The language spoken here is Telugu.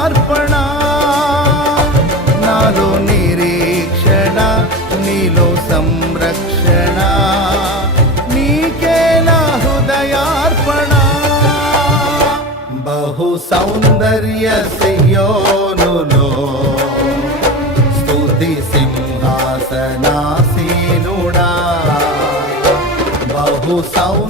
హృదయార్పణ నాలో నిరీక్షణ నీలో సంరక్షణ. నీకే నా హృదయార్పణ. బహు సౌందర్య సియోనులో. స్తుతి సింహాసనాసీనుడా. బహు సౌ